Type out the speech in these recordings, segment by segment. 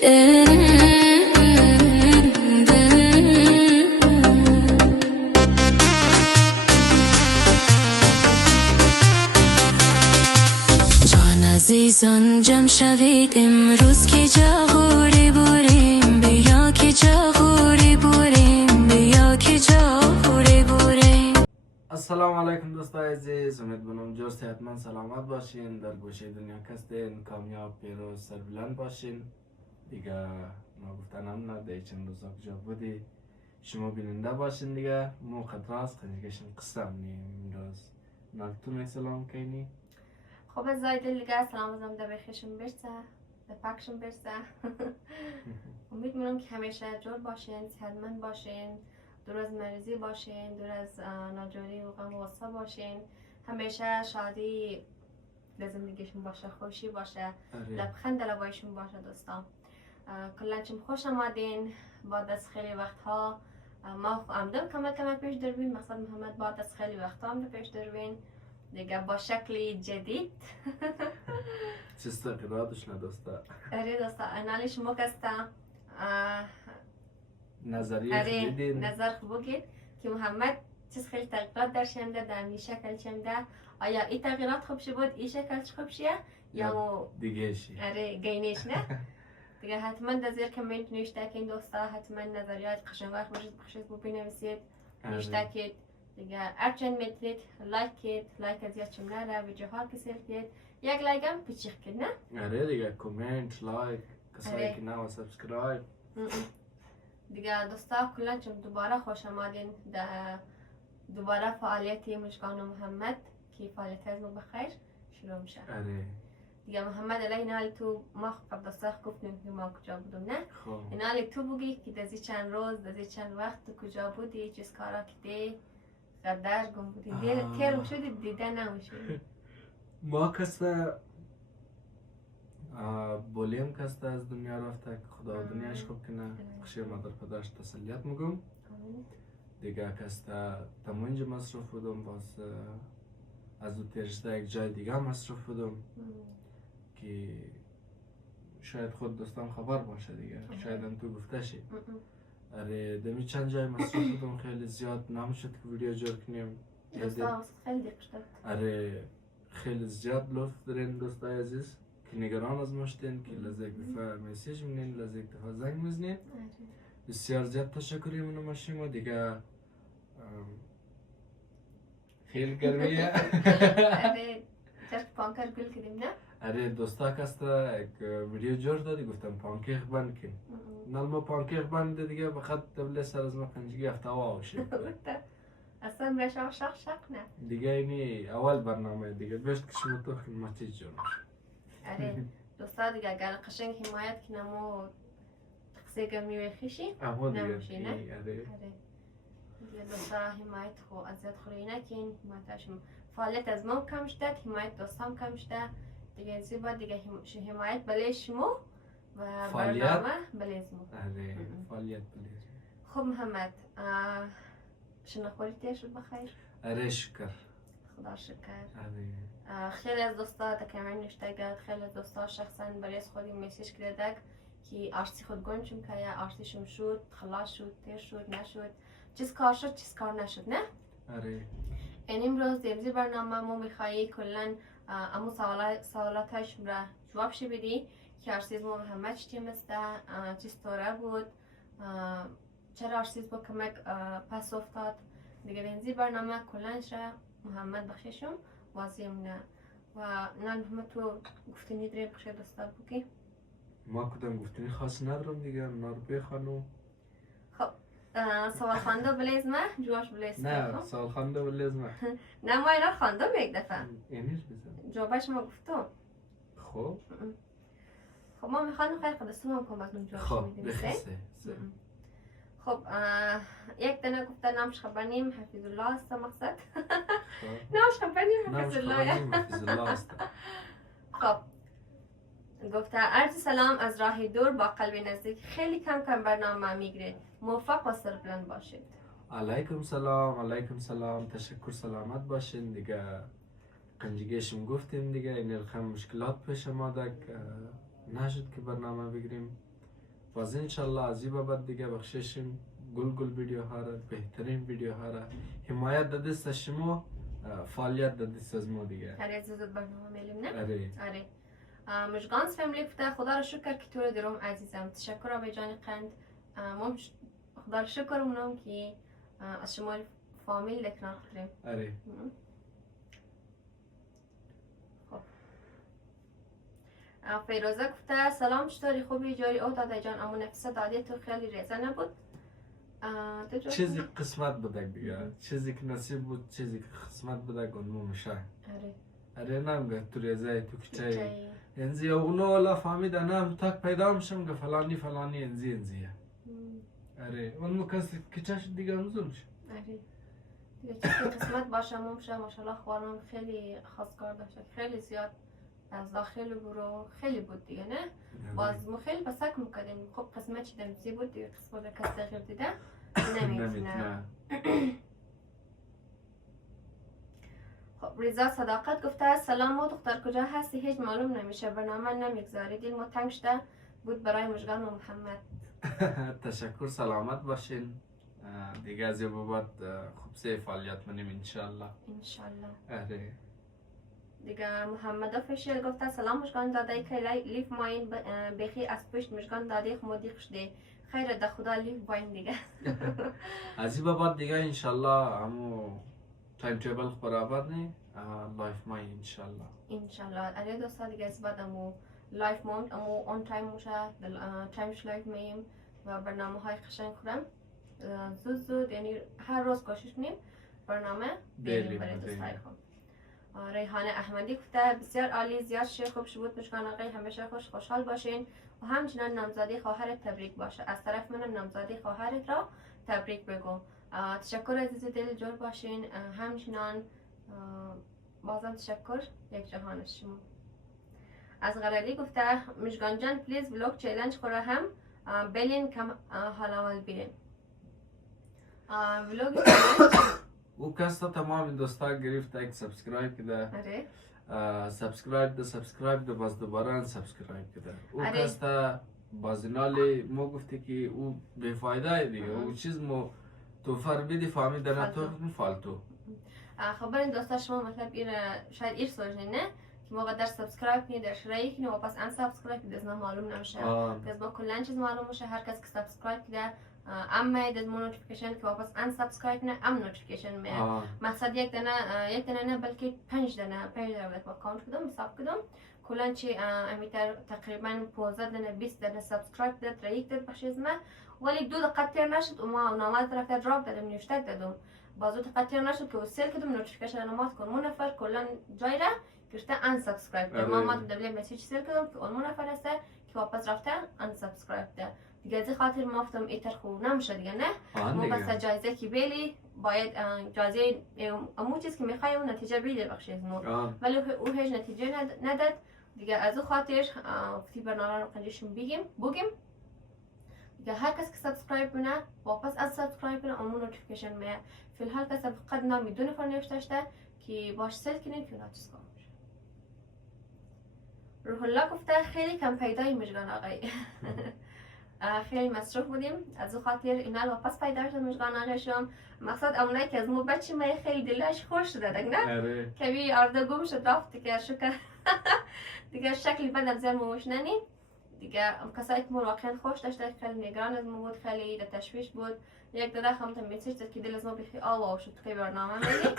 جان عزیزان جمع شوید امروز که جاغوری بوریم بیا که جاغوری بوریم بیا که جاغوری بوریم. السلام علیکم دوستای عزیز، امیدوارم جور صحتمند سلامت باشین، در گوشه دنیا کستین، کامیاب پیروز سربلند باشین. دیگه نگفتنم نه، دیگه چند روزا کجا بودی شما بیننده باشین. دیگه مو خطراست خنجگشم قسم نیم امروز نالتون سلام کنی. خب از زای دل دیگه سلام ازم در بخیرشم برسه، در پاکشم برسه. امید میرم که همیشه جور باشین، صحتمند باشین، دور از مریضی باشین، دور از ناجوری و غم و غصه باشین، همیشه شادی در زندگیشون باشه، خوشی باشه، لبخند در لبایشون باشه. دوستان کلا چم خوش آمدین بعد از خیلی وقتها. ما آمدم کمک پیش دروین، مقصد محمد بعد از خیلی وقتها آمده پیش دروین دیگه با شکلی جدید. چیست قرادش نداسته؟ اره دوستا انالی شما کستا نظریه خیلیدین؟ نظر خوب بگید که محمد چیز خیلی تغییرات در شمده، در می شکل شمده. آیا این تغییرات خوب شد بود، این شکلش خوب شیه یا دیگه شی؟ اره گینش نه؟ دیگه حتما در زیر کامنت نوشته که این دوستا حتما نظریات قشنگاش باشید ببینویسید، نوشته که دیگه هرچند میتونید لایک از یاد چم نره، ویدیوها که سیفتید یک لایک هم پیچیخ کد نه؟ آره دیگه کامنت لایک کسایی که نه و سابسکرایب. دیگه دوستا کلا چم دوباره خوش آمدین دوباره فعالیتی مشکان محمد که فعالیت از ما بخیر شروع میشه. آره دیگه محمد علی اینال تو ما قبل دوستا گفتیم که ما کجا بودم نه؟ اینال تو بگی که دزی چند روز دزی چند وقت تو کجا بودی، چیز کارا کردی، قدر گم بودی، تیرم شدی دیده نمیشدی. ما کسته بولیم کسته از دنیا رفته که خدا دنیاش خوب کنه، خشیر مادر پدرش تسلیت میگم. دیگه کسته تمونج مصرف بودم، باز از او ترشته یک جای دیگه مصرف بودم که شاید خود دوستان خبر باشه دیگه، شاید هم تو گفته شی. آره دمی چند جای مصرف بودم، خیلی زیاد نمیشد که ویدیو جور کنیم. دوستا خیلی دقیق. آره خیلی زیاد لطف دارین دوستای عزیز که نگران از ماشتین که لازم یک دفعه میسیج منین، لازم یک دفعه زنگ میزنین. بسیار زیاد تشکری منو ماشیم و دیگه خیلی گرمیه. آره چرک پانکر گل کردیم نه؟ آره دوستا کستا یک ویدیو جور دادی گفتم پانکیک بند کن. نالما پانکیک بند دیگه بخد تبله سر از ما خنجگی افتوا شد. اصلا برش شق نه. دیگه اینی اول برنامه دیگه بشت کشم تو خدمتی جور. آره دوستا دیگه اگر قشنگ حمایت کنم و تقصیر گرمی و خیشی نموشی نه؟ آره دیگه دوستا حمایت خو ازت خوری نکن، حمایتشم فعالیت از ما کم شده، حمایت دوستام کم شده دیگه زیبا دیگه حمایت بله شما و برنامه بله زمو. آره فعالیت بله زمو. خب محمد شنا خوری تیر شد بخیر؟ آره شکر خدا شکر. آره خیلی از دوستا تکرمین نشته گرد، خیلی از دوستا شخصا برای خودی میسیج کرده که آرسی خود گونچم که یا آرسیشم شد، خلاص شد، تیر شد، نشد، چیز کار شد، چیز کار نشد نه؟ آره این امروز دیمزی برنامه ما میخوایی کلن امو سوالاتش را جواب شی بدی که آرسیز ما محمد چی مسته، چیز طوره بود، چرا آرسیز با کمک پس افتاد. دیگه دیمزی برنامه کلنش را محمد بخششم وازیم نه و نه محمد تو گفتنی داری بخشی دستا بگی؟ ما کدام گفتنی خاص ندارم دیگه، نار بخوانو. خب سوال خانده بلیز ما جواش بلیز نه سوال خانده بلیز ما نه ما اینا خانده یک دفعه اینیش بزن جوابش ما گفتم. خب خب ما میخوانم خیلی قدستون هم کمک نم جواش میدیم بخسته. خب یک دنه گفته نامش خبرنیم حفیظ الله است مقصد. نامش خبرنیم حفیظ الله است. خب گفته عرض سلام از راه دور با قلب نزدیک، خیلی کم برنامه میگیرید، موفق و سربلند باشید. علیکم سلام تشکر، سلامت باشین دیگه. قنجگیشم گفتیم دیگه این رقم مشکلات پیش آمده نشد که برنامه بگیریم باز انشالله از این بعد دیگه بخششیم گل ویدیوها را، بهترین ویدیوها را، حمایت داده دست شما، فعالیت داده دست از ما دیگه. آره زود برنامه میلیم نه؟ آره. مشگانس فامیلی گفته خدا رو شکر که تو رو درم عزیزم. تشکر به جان قند. خدا رو شکر اونم که از شما فامیل لکنار خودیم. آره. فیروزه گفته سلام چطوری خوبی جاری او داده جان اما نفسه داده تو خیلی ریزه نبود؟ چیزی قسمت بوده دیگه، چیزی که نصیب بود، چیزی که قسمت بوده گنمو میشه. آره نمیگه تو ریزه تو کچه انزی اونو والا فهمیده نم تاک پیدا میشم گه فلانی انزیه. آره اون کسی کچهش دیگه همزون میشه. آره دیگه چیزی قسمت باشه ممشه. ماشالله خوارم خیلی خواستگار داشته، خیلی زیاد از داخل برو خیلی بود دیگه نه؟ باز ما خیلی بسک میکردیم. خب قسمت چی دمزی بود دیگه قسمت کسی غیر دیده نمیتونه. خب ریزا صداقت گفته سلام و دختر کجا هستی؟ هیچ معلوم نمیشه، برنامه نمیگذاری، دل ما تنگ شده بود برای مژگان و محمد. تشکر، سلامت باشین دیگه. از یه بعد خوب سه فعالیت منیم انشالله. آره دیگه محمد افشیل گفته سلام مشگان داده که لیف ماین بخی از پشت مشگان داده خمودی خوشده خیر ده خدا لیف باین دیگه. از این بعد دیگه انشالله همو تایم تیبل برابر نی لایف ماین انشالله. آره دوستا دیگه از بعد همو لایف ماین همو اون تایم موشه تایمش لایف میم و برنامه های قشنگ خورم زود یعنی هر روز کوشش کنیم برنامه بیاریم برای دوستای خود. ریحانه احمدی گفته بسیار عالی، زیاد شیر خوب شبود مشکان آقای، همیشه خوشحال باشین و همچنان نامزادی خواهرت تبریک باشه. از طرف من نامزادی خواهرت را تبریک بگو. تشکر عزیز دل، جور باشین. همچنان بازم تشکر یک جهان شما. از غرالی گفته مشگان جان پلیز بلوگ چیلنج خورا هم بلین کم حالا بیرین بلوگ چیلنج. او کستا تمام دوستا گرفت یک سابسکرایب کده. آره سابسکرایب ده باز دوباره سابسکرایب کده. او کستا بازینالی ما گفته که او بیفایده دیگه. او چیز ما تو فربیدی فهمیده نه تو فالتو. خبر این دوستا شما مطلب این شاید ایر سوژنی نه که ما قدر سابسکرایب کنید در شرایطی کنید و پس ان سابسکرایب کنید از ما معلوم نمیشه. از ما کلا چیز معلوم میشه. هر کس که سابسکرایب کرده اما از ما نوتیفیکیشن که واپس ان سابسکرایب نه نوتیفیکیشن می مقصد یک دانه نه بلکه 5 دانه با کانت کدام حساب کدام کلا چی امیتر تقریبا 15 دانه 20 دانه سابسکرایب داد رایک داد بخشیز ما ولی 2 دقیقه تر نشد و ما نامه طرف دراپ دادم نوشته دادم بازو دقیقه تر نشد که وصل کدام نوتیفیکیشن نماز کن مون نفر کلا جای را گرفته ان سابسکرایب ما ما دبل مسیج سل کدام که اون نفر است که واپس رفته ان سابسکرایب ده دیگه از خاطر ما افتم ایتر خوب نمیشه دیگه نه ما بس جایزه کی بیلی باید جایزه امو چیز که میخوایم اون نتیجه بیده بخشید ما ولی او هیچ نتیجه نداد دیگه از او خاطر تی برنامه رو قنجشون بگیم دیگه هر کس که سابسکرایب کنه واپس از سابسکرایب کنه امون نوتیفیکیشن میاد فی الحال کس فقط نامی دو نفر نوشته شده که باش سل کنیم که ناتیس کنم روح الله گفته خیلی کم پیدای مژگان آقای خیلی مصروف بودیم از او خاطر اینا واپس پیدا شد مژگان آقای شم مقصد اونایی که از مو بچه ما خیلی دلش خوش شده دیگه نه کبی آرده گم شد رفت دیگه شکر دیگه شکلی بد از زن موش ننی دیگه کسایی که واقعا خوش داشته خیلی نگران از ما بود خیلی در تشویش بود یک داده خواهم میسیج داد که دل از ما بخی آوا شد که برنامه میلی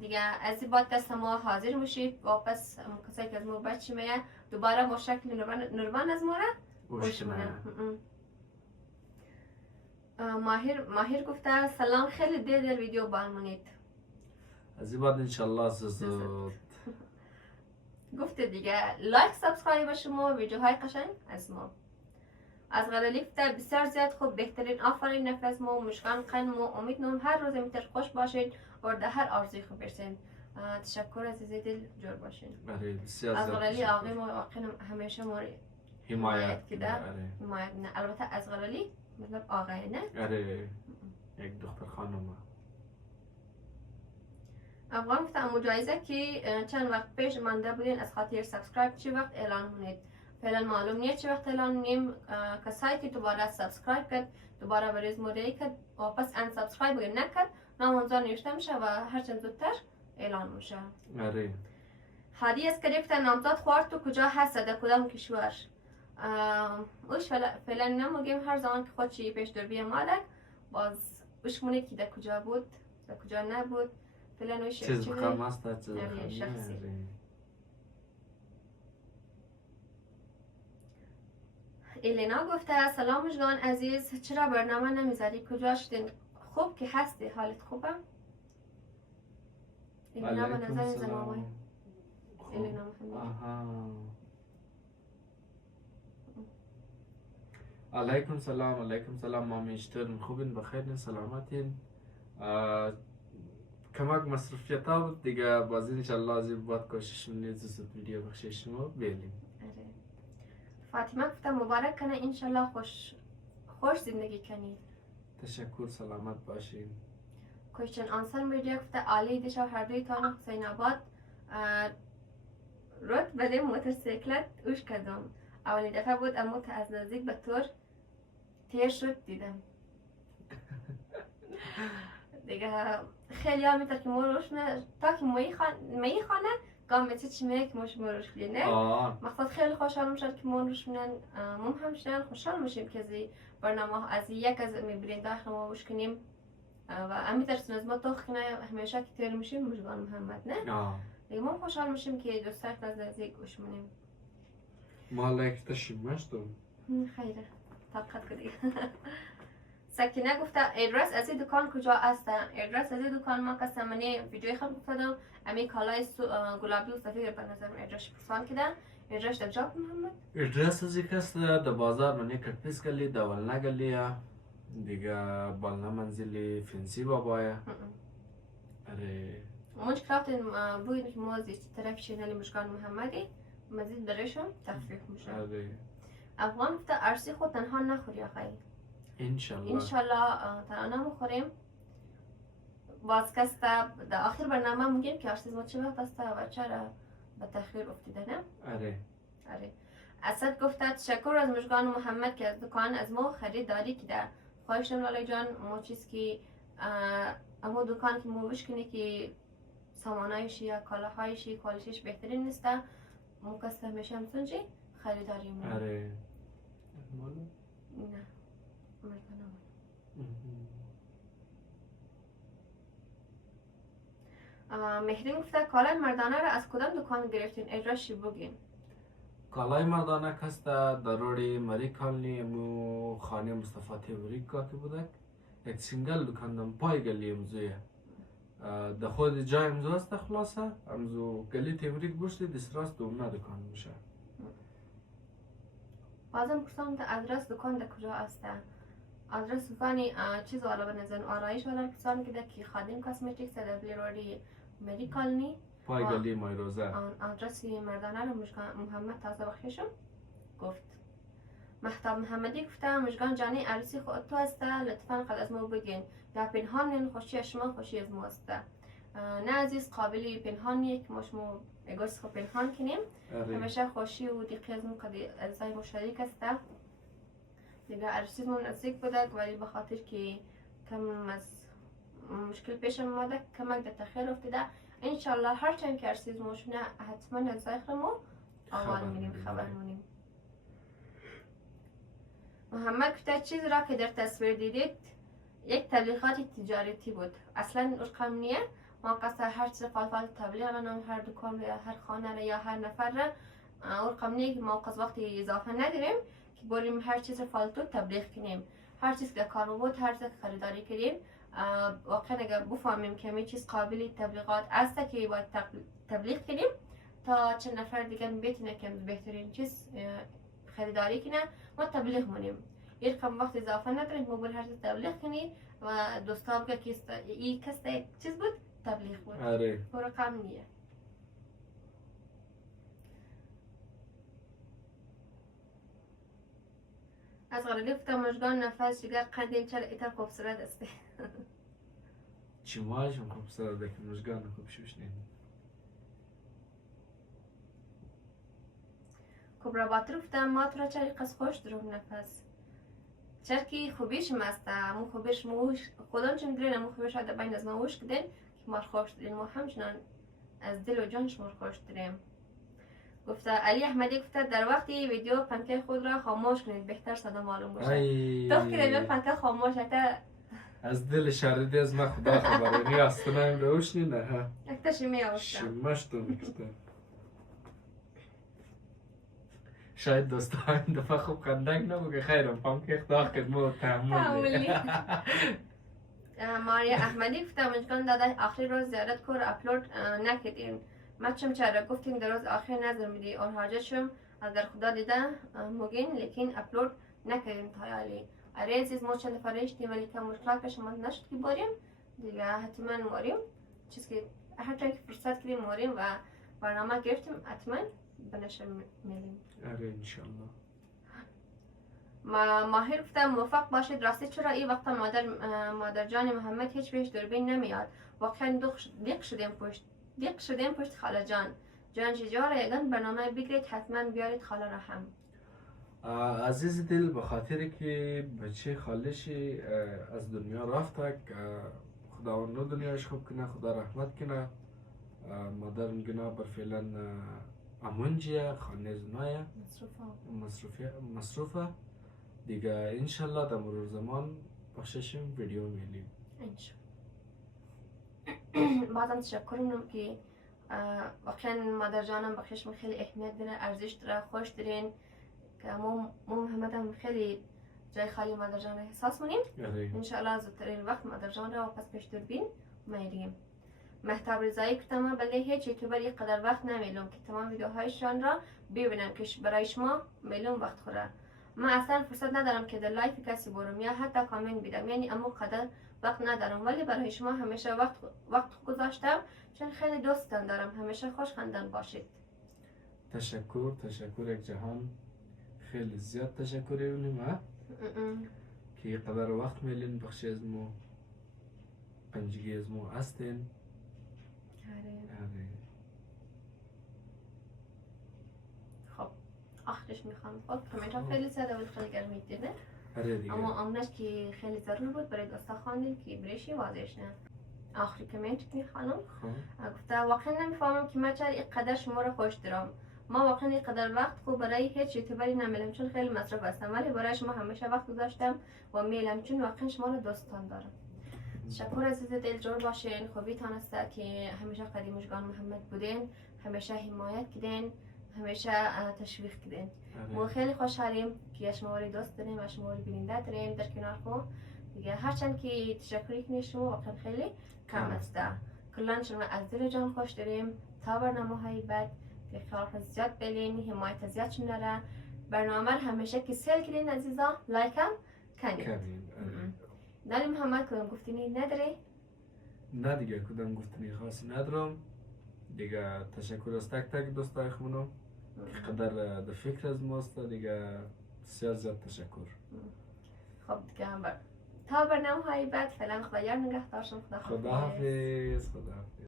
دیگه از این بعد دست ما حاضر میشید واپس کسایی که از ما بچه میه دوباره با شکل نورمال از ما را خوش منه ماهر گفته سلام خیلی در ویدیو بالمونید از این بعد انشالله زود گفته دیگه لایک سابسکرایب شما ویدیوهای قشنگ از ما از غلالی گفته بسیار زیاد خوب بهترین آفرین نفس ما مشکان قن ما امید نام هر روز میتر خوش باشید و در هر آرزوی خوب برسید تشکر عزیز دل جور باشین از غلالی آقای ما واقعا همیشه ما حمایت کده حمایت نه البته از غلالی مطلب آقای نه یک دختر خانم افغان گفته امو جایزه که چند وقت پیش مانده بودین از خاطر سابسکرایب چی وقت اعلان کنید فعلا معلوم نیست چه وقت اعلان می‌کنیم. کسایی که دوباره سابسکرایب کرد دوباره بریز موری کرد واپس ان سابسکرایب نکرد نام اونجا نوشته میشه و هرچند زودتر اعلان میشه. آره هادی از گرفته نامزد خوارد تو کجا هست در کدام کشور. اوش فعلا نمیگیم، هر زمان که خودشی پیش دور بیم مالک باز اوش مونه که در کجا بود در کجا نبود فعلا اوش چیز بخم است چیز بخم شخصی. ایلینا گفته سلام مژگان عزیز، چرا برنامه نمیذاری؟ کجا شدین؟ خوب که هستی، حالت خوبه؟ ایلینا به نظر زمامای ایلینا محمد. علیکم سلام مامی اشترن خوبین بخیرین سلامتین. کمک مصروفیت ها بود دیگه، باز انشالله از این بعد کوشش می‌کنیم زود ویدیو بخشش شما بیلیم. فاطمه گفته مبارک کنه انشالله خوش زندگی کنید. تشکر سلامت باشین. کوشن آنسر میدیا گفته عالی دیشب هر دوی تان حسین آباد رود بله موتورسیکلت اوش کردم. اولین دفعه بود اما از نزدیک به طور تیر شد دیدم. دیگه خیلی ها میتر که مروش نه تا که می خانه گام میتر چی میگه که مش مروش بلی نه. مقصد خیلی خوشحال میشد که مروش منن مم همشنان خوشحال میشیم که زی برنامه از یک از میبرین داخل ما وش کنیم و امیتر سنز ما تو خنه همیشه که تیر میشیم مجبور محمد نه. دیگه ما خوشحال میشیم که دوستای از نزدیک گوش منیم. مالک تشیمشتم. خیره طاقت کردی. سکینه گفته ادرس از این دکان کجا است؟ ادرس از این دکان ما که سمنی ویدیوی خود گفتم امی کالای گلابی و سفید به نظر ادرس پسند کردن. ادرس در جاب محمد؟ ادرس از یک است در بازار منی کتپیس گلی داولنا گلیه دیگه بالنا منزلی فنسی بابایه. اره منش کرافتن بوید که موزی طرف چینلی مشکان محمدی مزید برایشون تخفیف میشه. افغان گفته ارسی خود تنها نخوری آخه انشالله تنها نمخوریم. باز کسته در آخر برنامه میگیم که ارسی ما چه وقت است و چرا به تخیر افتیده نه؟ آره اسد گفته تشکر از مژگان محمد که از دکان از ما خریداری کرده. خواهشم لاله جان ما چیز که اما دکان که ما بشکنی که سامانایشی یا کالاهایشی کوالیتیش بهترین نیسته مو کسته همیشه همسونجی خریداری مون. آره نه مهرین گفته کالای مردانه را از کدام دکان گرفتین؟ ادرسش بگین. کالای مردانه کسته دروری مری کالنی امو خانه مصطفی تیوری که بودک یک سینگل دکاندم پای گلی امزویه ده خود جای امزو است خلاصه امزو گلی تیوریک بوشتی دستراست دومنا دکان میشه. بازم پرسان تا ادرس دکان در کجا است؟ ادرس دکانی چیز والا به نظر آرایش والا پرسان که کی خادم کاسمتیکس در بلیروری مدیکالنی پای گلی مایروزه. ادرس مردانه رو محمد تازه بخششم گفت. مهتاب محمدی گفته مژگان جانی عروسی خود تو است لطفا قد از ما بگین یا پنهان خوشی شما خوشی از ما است. نه عزیز قابلی پنهان نیست که ما شما اگرس خود پنهان کنیم. همیشه خوشی و دیقی از ما قد ازای مشترک است. دیگه عروسی ما نزدیک بوده ولی به خاطر که کم از مشکل پیش اومده کمک در تخیر افتاده. انشالله هر چند که عروسی ما شونه حتما از ذایق ما آوان میریم خبر مونیم. محمد گفته چیز را که در تصویر دیدید یک تبلیغات تجارتی بود. اصلا رقم نیه. ما قصد هر چیز فالفال تبلیغ را هر دکان یا هر خانه را یا هر نفر را رقم نیه که ما قصد وقتی اضافه نداریم که بریم هر چیز فالتو تبلیغ کنیم. هر چیز که کار بود هر چیز خریداری کنیم. واقعا اگر بفهمیم که همین چیز قابل تبلیغات است که باید تبلیغ کنیم تا چند نفر دیگه بتونه که بهترین چیز خریداری کنه ما تبلیغ مونیم. یک کم وقت اضافه نداریم موبایل هر چیز تبلیغ کنی و دوستا بگه که این کسته چیز بود تبلیغ بود. آره و رقم نیه. از غریلی گفتم مژگان نفس جگر قندیم چرا ایتر خوبصورت است. چی مایشون خوبصورت ده که مژگان خوب شوش نیم. کبرا باتر گفتم ما تو را چرا قص خوش دروم نفس چرکی خوبیش مسته مو خوبیش موش خودم چون درین مو خوبیش هده بین از موش کدین که ما خوش داریم و همچنان از دل و جان شما خوش داریم. گفته علی احمدی گفته در وقتی ویدیو پنکه خود را خاموش کنید بهتر صدا معلوم باشه. تو که من پنکه خاموش اکتا از دل شردی از من خدا خبره نی اصلا روشنی نه اکتا شمی آوشتم شمش تو بکشتم. شاید دوستا این دفعه خوب خندق نبود که خیرم پنکه خدا خدمه و تحملی. ماریا احمدی گفته منجکان داده آخری روز زیادت کور اپلود نکردین مچم چرا گفتین در روز آخر نظر میدی اور حاجت شم اگر خدا دیده مگین لیکن اپلود نکردیم تایالی اره عزیز ما چند فرشتیم ولی که مشکلات پیش ما نشد که باریم دیگه حتما ماریم چیز که هر چند که فرصت کردیم ماریم و برنامه گرفتیم حتما بنشر میلیم. آره انشالله. ماهر گفتم موفق باشید. راستی چرا این وقت مادر جان محمد هیچ بهش دوربین نمیاد؟ واقعا دیق شدیم پشت خاله جان جیجا یگان برنامه بگیرید حتما بیارید خاله را هم. عزیز دل به خاطر که بچه خالشی از دنیا رفته خداوند دنیاش خوب کنه خدا رحمت کنه مادر گنا بر فعلا امونجیه خانه زنایه مصروفه دیگه انشالله در مرور زمان بخششیم ویدیو میلیم انشالله. بعدم تشکر میکنم که واقعا مادر جانم بخشش خیلی اهمیت داره ارزش داره خوش دارین که ما محمد هم خیلی جای خالی مادر جان را احساس کنیم. انشالله زودترین وقت مادر جان را واپس پیش دوربین میریم. مهتاب رضایی گفتم بله هیچ یوتیوبر قدر وقت نمیلم که تمام ویدیوهایشان را ببینم که برای شما میلم وقت خوره. من اصلا فرصت ندارم که در لایف کسی برم یا حتی کامنت بدم یعنی اما قدر وقت ندارم ولی برای شما همیشه وقت گذاشتم چون خیلی دوستتان دارم. همیشه خوش خندان باشید. تشکر یک جهان خیلی زیاد تشکر اونیم که قدر وقت میلین بخشی از مو پنجگی از مو هستین. خب آخرش میخوام کامنت ها خیلی زیاده بود خیلی گرمی دیده اما آمنش که خیلی ضرور بود برای دوستا خواندیم که بریشی واضحش نه. آخری کامنت میخوانم گفته واقعا نمیفهمم که من چرا اینقدر شما رو خوش دارم. ما واقعا اینقدر وقت خوب برای هیچ یوتیوبری نمیلم چون خیلی مصروف هستم ولی برای شما همیشه وقت گذاشتم و میلم چون واقعا شما رو دوستان دارم. تشکر عزیز دل جور باشین خوبیتان است که همیشه قدیم مژگان محمد بودین همیشه حمایت کردین همیشه تشویق کردین. ما خیلی خوشحالیم که شما رو دوست داریم و شما رو بیننده داریم در کنار خود دیگه هرچند که تشکری کنید شما واقعا خیلی کم است. کلان شما از دل جان خوش داریم تا برنامه‌های بعد که خیال زیاد بلین حمایت زیاد شنره برنامه رو همیشه که سیل کردین عزیزا لایک هم کنید. نالی محمد کدام گفتنی نداری؟ نه دیگه کدام گفتنی خاصی ندارم دیگه. تشکر از تک تک دوستای خونم که قدر در فکر از ماست دیگه. بسیار زیاد تشکر. خب دیگه تا برنامه های بعد فعلا خدا یار نگهدارشون. خدا حافظ.